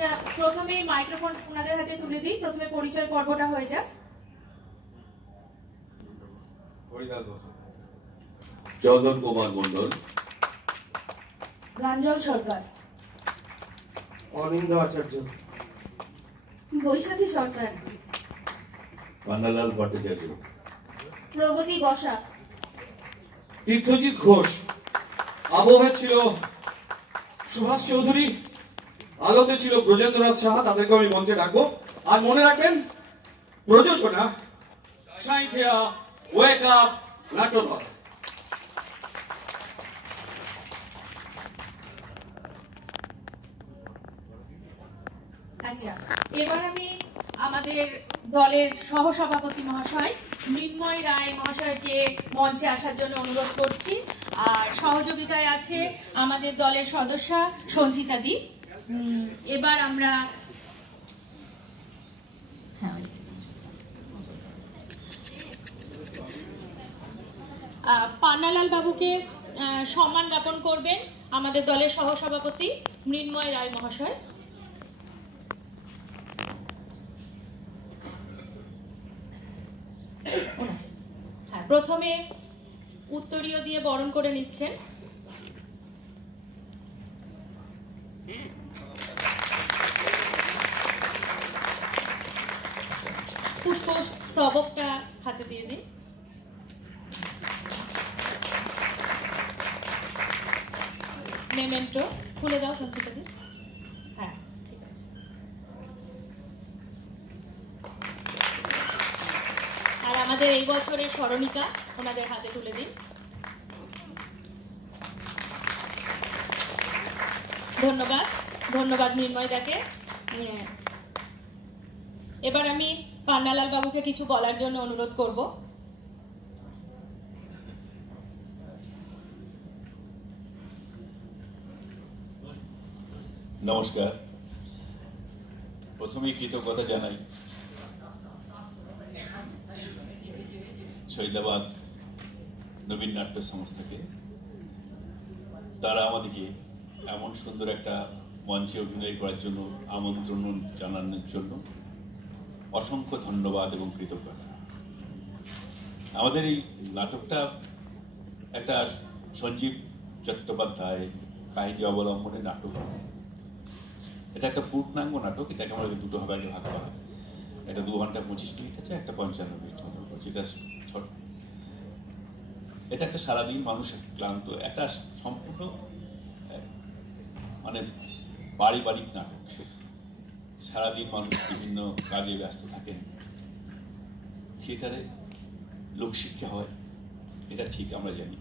আচ্ছা, প্রথমে মাইক্রোফোন ওনাদের হাতে তুলে দিই। প্রথমে পরিচয় পর্বটা হয়ে যাক। চন্দন কুমার মন্ডল, রঞ্জন সরকার, অনিন্দ আচার্য, বৈশাখী সরকার, পান্নালাল ভট্টাচার্য, প্রগতি বসা, তীর্থজিৎ ঘোষ। আবহে ছিল সুভাষ চৌধুরী, আলোতে ছিল ব্রজেন্দ্রনাথ সাহা। তাদেরকে আমি মঞ্চে ডাকবো। আর মনে রাখবেন, প্রযোজনা সাঁইথিয়া ওয়েক আপ নাট্যধর। আচ্ছা, এবার আমি আমাদের দলের সহসভাপতি মহাশয় মৃন্ময় রায় মহাশয়কে মঞ্চে আসার জন্য অনুরোধ করছি। আর সহযোগিতায় আছে আমাদের দলের সদস্যা সঞ্চিতা দি। এবার আমরা পান্নালাল বাবুকে সম্মান জ্ঞাপন করবেন আমাদের দলের সহসভাপতি মৃন্ময় রায় মহাশয়। প্রথমে উত্তরীয় দিয়ে বরণ করে নিচ্ছেন। পুষ্প স্তবকটা হাতে দিয়ে দিন। মেমেন্টো খুলে দাও সঞ্চিতা দি। হ্যাঁ, ঠিক আছে। আর আমাদের এই বছরের স্মরণিকা ওনাদের হাতে তুলে দিন। ধন্যবাদ, ধন্যবাদ মৃন্ময় দাকে। এবার আমি পান্নালাল বাবুকে কিছু বলার জন্য অনুরোধ করব। নমস্কার। প্রথমেই কৃতজ্ঞতা জানাই শহীদাবাদ নবীন নাট্য সংস্থাকে। তারা আমাদেরকে এমন সুন্দর একটা মঞ্চে অভিনয় করার জন্য আমন্ত্রণ জানানোর জন্য অসংখ্য ধন্যবাদ এবং কৃতজ্ঞতা। আমাদের এই নাটকটা একটা সঞ্জীব চট্টোপাধ্যায় কাহিনী অবলম্বনে নাটক। এটা একটা পূর্ণাঙ্গ নাটক। এটাকে আমরা দুটো ভাগে ভাগ করা। এটা 2 ঘন্টা 25 মিনিট আছে, একটা 55 মিনিট মতো। এটা একটা সারাদিন মানুষ ক্লান্ত, একটা সম্পূর্ণ মানে পারিবারিক নাটক। সারাদিন মানুষ বিভিন্ন কাজে ব্যস্ত থাকেন। থিয়েটারে লোকশিক্ষা হয়, এটা ঠিক আমরা জানি।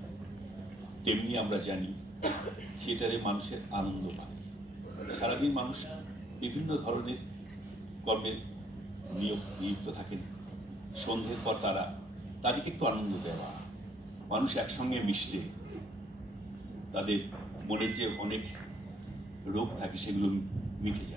তেমনি আমরা জানি থিয়েটারে মানুষের আনন্দ পায়। সারাদিন মানুষ বিভিন্ন ধরনের কর্মে নিযুক্ত থাকেন। সন্ধ্যের পর তাদেরকে একটু আনন্দ দেওয়া, মানুষ একসঙ্গে মিশলে তাদের মনের যে অনেক রোগ থাকে সেগুলো মিটে যায়।